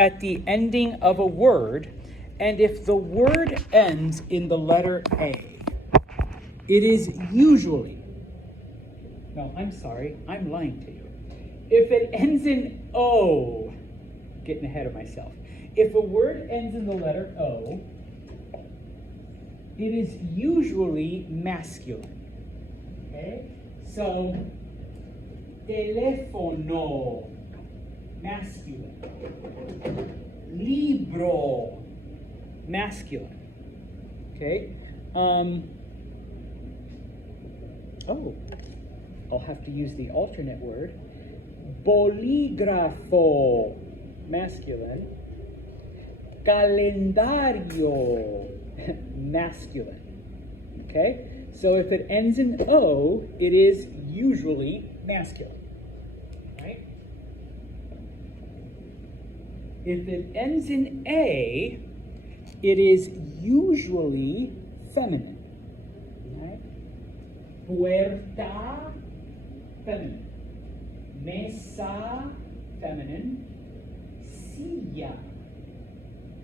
at the ending of a word, and if the word ends in the letter A, it is usually, no, I'm sorry, I'm lying to you. If it ends in O, getting ahead of myself. If a word ends in the letter O, it is usually masculine. Okay? So, teléfono, masculine. Libro, masculine. Okay? Oh, I'll have to use the alternate word. Bolígrafo, masculine. Calendario, masculine. Okay? So if it ends in O, it is usually masculine. Right? If it ends in A, it is usually feminine. Right? Puerta, feminine. Mesa, feminine. Silla,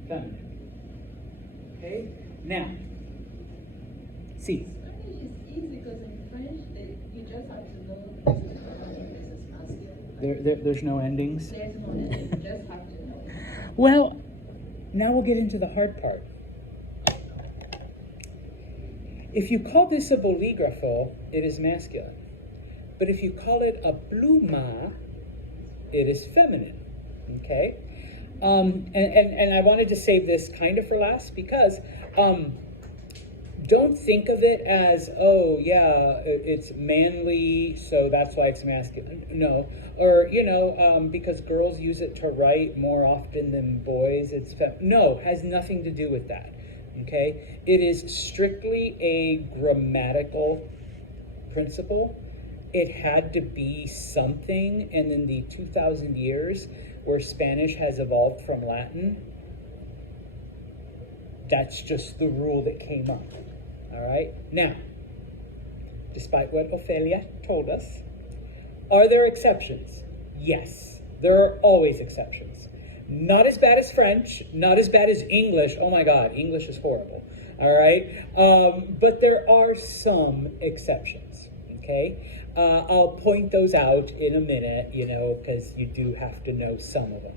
feminine. Okay? Now, see. I think it's easy because in French, you just have to know this is feminine, this is masculine. There's no endings? There's no ending, you just have to know. Well, now we'll get into the hard part. If you call this a bolígrafo, it is masculine. But if you call it a pluma, it is feminine. Okay? And I wanted to save this kind of for last because don't think of it as, oh, yeah, it's manly, so that's why it's masculine. No. Or, because girls use it to write more often than boys, it's no, has nothing to do with that. Okay? It is strictly a grammatical principle. It had to be something, and in the 2,000 years where Spanish has evolved from Latin, that's just the rule that came up. All right? Now, despite what Ophelia told us, are there exceptions? Yes, there are always exceptions. Not as bad as French, not as bad as English. Oh my God, English is horrible. All right? But there are some exceptions. Okay? I'll point those out in a minute, because you do have to know some of them.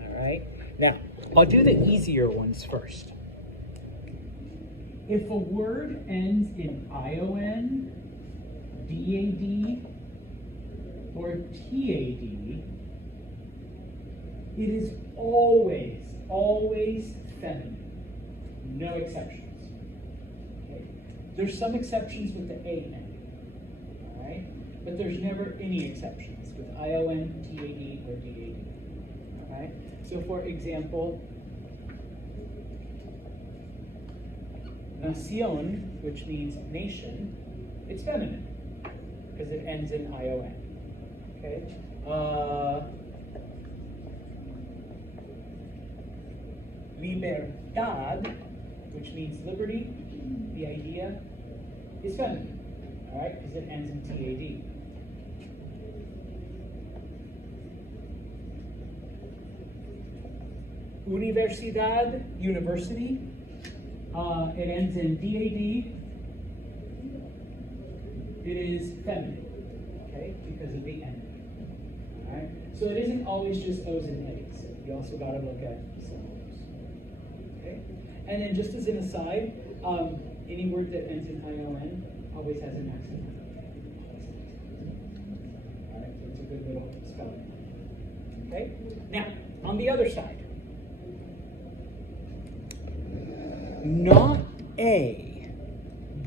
All right? Now, I'll do the easier ones first. If a word ends in ION, DAD, or TAD, it is always, always feminine. No exceptions. Okay? There's some exceptions with the AN. But there's never any exceptions with ION, TAD, or DAD. All right? So for example, nación, which means nation, it's feminine because it ends in ION. Okay? Libertad, which means liberty, the idea, is feminine. All right, because it ends in TAD. Universidad, university, it ends in DAD. It is feminine, okay, because of the end. All right, so it isn't always just O's and A's. You also got to look at some O's. Okay, and then just as an aside, any word that ends in ION always has an accent. All right, so it's a good little spelling. Okay, now on the other side, not A,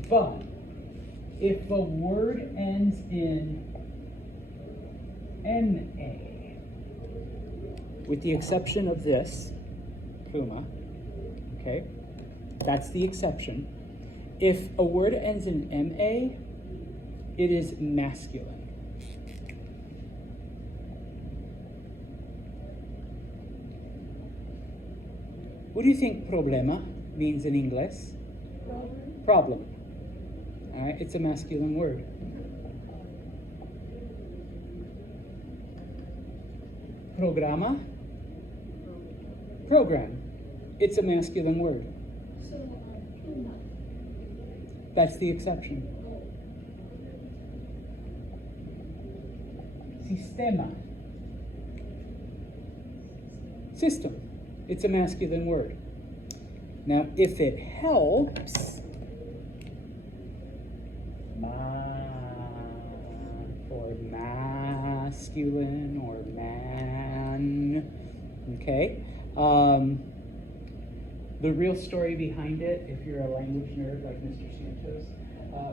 but if a word ends in NA, with the exception of this, Puma, okay, that's the exception. If a word ends in MA, it is masculine. What do you think problema means in English? Problem. All right, it's a masculine word. Programa? Program. It's a masculine word. So, pluma. That's the exception. Sistema. System. It's a masculine word. Now, if it helps, or masculine or man, okay? The real story behind it, if you're a language nerd like Mr. Santos,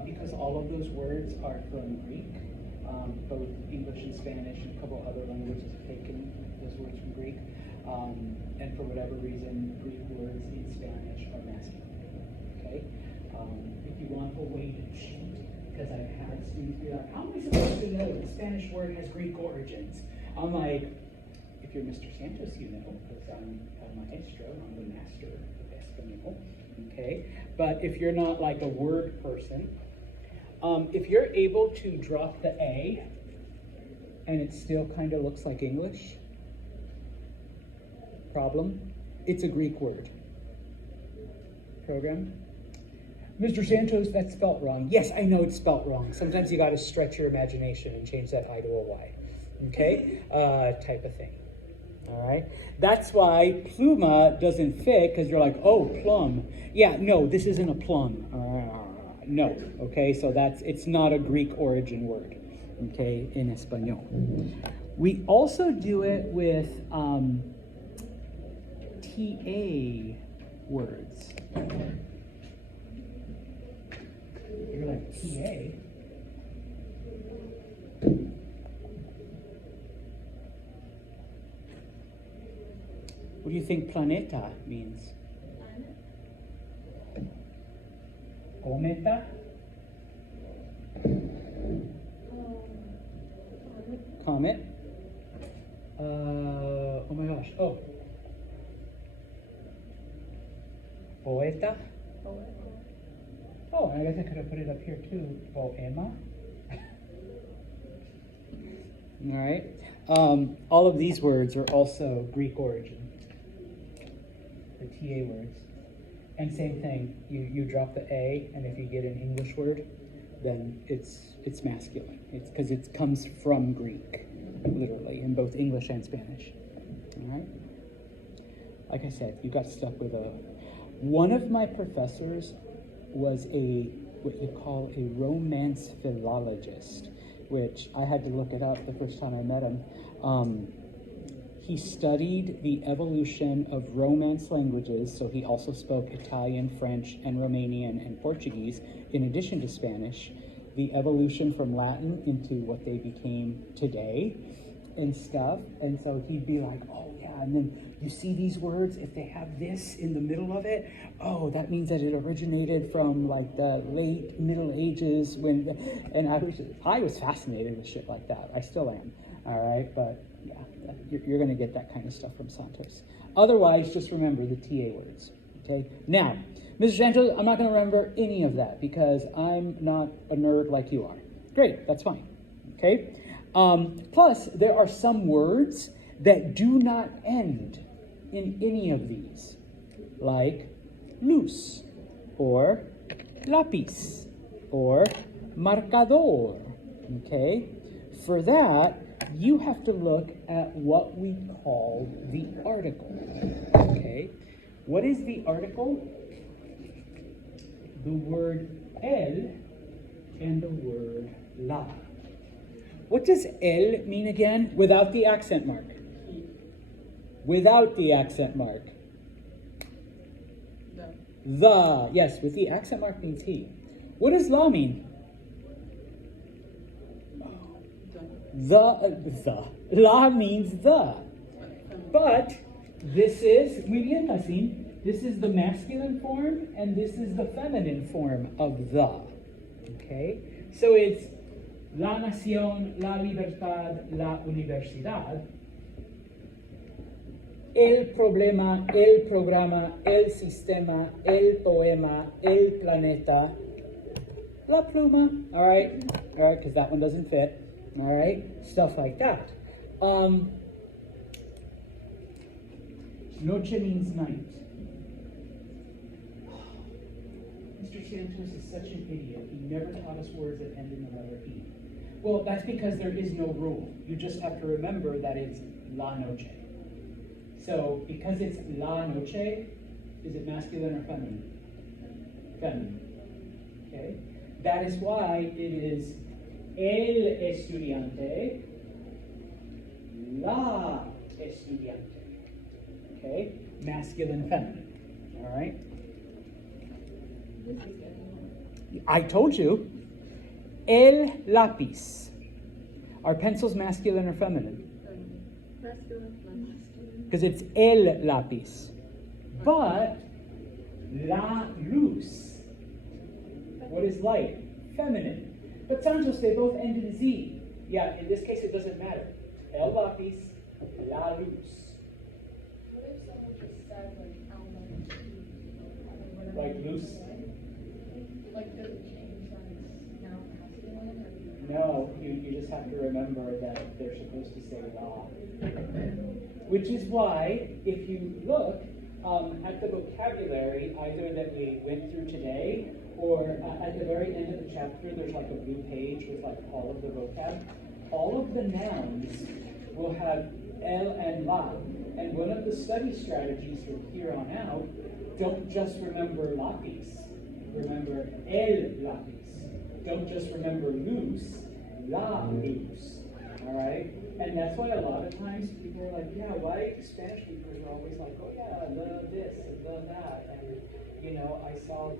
because all of those words are from Greek, both English and Spanish and a couple other languages have taken those words from Greek, and for whatever reason, Greek words in Spanish are masculine, okay? If you want a way to cheat, because I've had students be like, how am I supposed to know the Spanish word has Greek origins? I'm like, if you're Mr. Santos, you know, because I'm a maestro, I'm the master of Espanol, okay? But if you're not like a word person, if you're able to drop the A and it still kind of looks like English, problem, it's a Greek word. Program. Mr. Santos, that's spelt wrong. Yes, I know it's spelt wrong. Sometimes you got to stretch your imagination and change that I to a Y, okay? Type of thing. All right, that's why pluma doesn't fit, because you're like, oh, plum. Yeah, no, this isn't a plum. No, okay, so it's not a Greek origin word, okay, in Espanol. We also do it with TA words. You're like, TA? What do you think planeta means? Cometa? Comet? Oh my gosh. Oh. Poeta? Oh, I guess I could have put it up here too. Poema? All right. All of these words are also Greek origin. The TA words. And same thing, you drop the A, and if you get an English word, then it's masculine. It's because it comes from Greek, literally, in both English and Spanish. All right? Like I said, you got stuck with one of my professors was what you call a romance philologist, which I had to look it up the first time I met him. He studied the evolution of Romance languages, so he also spoke Italian, French, and Romanian and Portuguese, in addition to Spanish, the evolution from Latin into what they became today and stuff. And so he'd be like, oh yeah, and then you see these words, if they have this in the middle of it, oh, that means that it originated from like the late Middle Ages and I was fascinated with shit like that. I still am, all right? But yeah, you're going to get that kind of stuff from Santos. Otherwise, just remember the TA words, okay? Now, Mr. Santos, I'm not going to remember any of that because I'm not a nerd like you are. Great, that's fine, okay? Plus, there are some words that do not end in any of these, like luz, or lápiz, or marcador, okay? For that, you have to look at what we call the article, okay? What is the article? The word el and the word la. What does el mean again? Without the accent mark. Without the accent mark. The. Yes, with the accent mark means he. What does la mean? The. La means the. But this is, muy bien, Tassin. This is the masculine form and this is the feminine form of the. Okay? So it's la nación, la libertad, la universidad. El problema, el programa, el sistema, el poema, el planeta, la pluma. All right, because that one doesn't fit. All right, stuff like that. Noche means night. Mr. Santos is such an idiot. He never taught us words that end in the letter E. Well, that's because there is no rule. You just have to remember that it's la noche. So, because it's la noche, is it masculine or feminine? Feminine. Okay? That is why it is el estudiante, la estudiante. Okay? Masculine, feminine. All right? This is getting I told you. El lápiz. Are pencils masculine or feminine? masculine. Because it's el lápiz. But la luz. What is light? Feminine. But Santos, they both end in Z. Yeah, in this case it doesn't matter. El lápiz, la luz. What if someone just said like Like loose? Like does it change that it's now masculine? No, you just have to remember that they're supposed to say la. Which is why, if you look at the vocabulary, either that we went through today, or at the very end of the chapter, there's like a blue page with like all of the vocab. All of the nouns will have el and la. And one of the study strategies from here on out, don't just remember lápiz. Remember el lápiz. Don't just remember luz, la luz. All right? And that's why a lot of times people are like, yeah, why Spanish speakers are always like, oh yeah, the this and the that. And, you know, I saw the,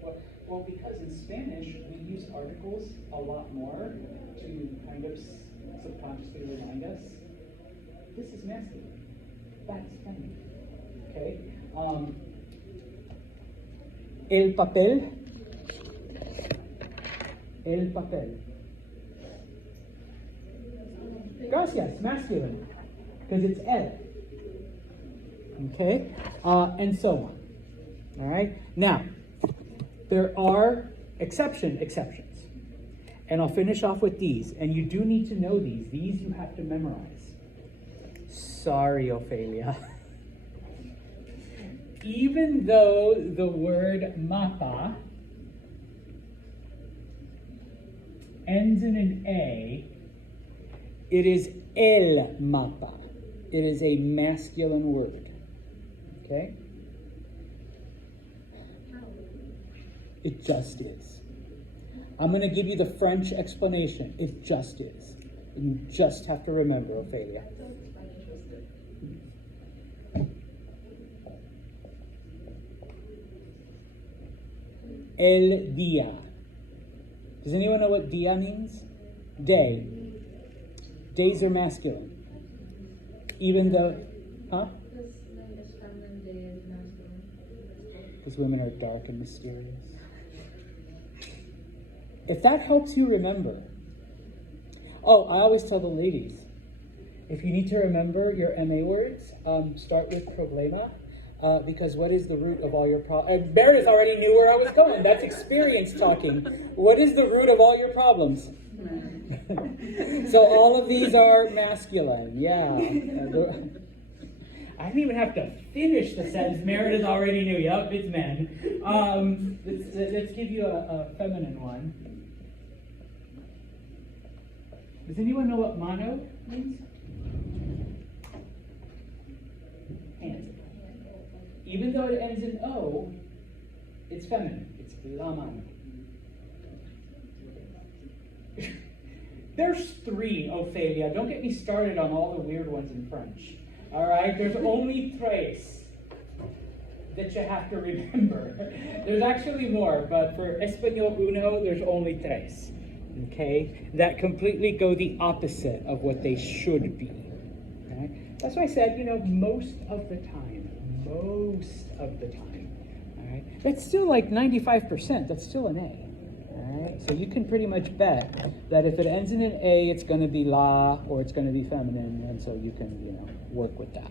what? Well, because in Spanish, we use articles a lot more to kind of subconsciously remind us, this is masculine, that's feminine. Okay? El papel. El papel. Gracias, masculine, because it's el. Okay? And so on. All right? Now, there are exceptions. And I'll finish off with these. And you do need to know these. These you have to memorize. Sorry, Ophelia. Even though the word mapa ends in an A, it is el mapa. It is a masculine word. Okay? It just is. I'm going to give you the French explanation. It just is. And you just have to remember, Ophelia. El día. Does anyone know what día means? Day. Days are masculine. Even though, huh? Because women are dark and mysterious. If that helps you remember. Oh, I always tell the ladies, if you need to remember your MA words, start with problema. Because what is the root of all your problems? Meredith already knew where I was going. That's experience talking. What is the root of all your problems? So all of these are masculine. Yeah. I didn't even have to finish the sentence. Meredith already knew. Yep, it's men. Let's give you a feminine one. Does anyone know what mano means? Hand. Even though it ends in O, it's feminine. It's la mano. There's 3, Ophelia. Don't get me started on all the weird ones in French. All right? There's only tres that you have to remember. There's actually more, but for Español Uno, there's only tres. Okay? That completely go the opposite of what they should be. Okay? That's why I said, most of the time. Most of the time. All right? That's still like 95%. That's still an A. All right? So you can pretty much bet that if it ends in an A, it's going to be la or it's going to be feminine, and so you can, work with that.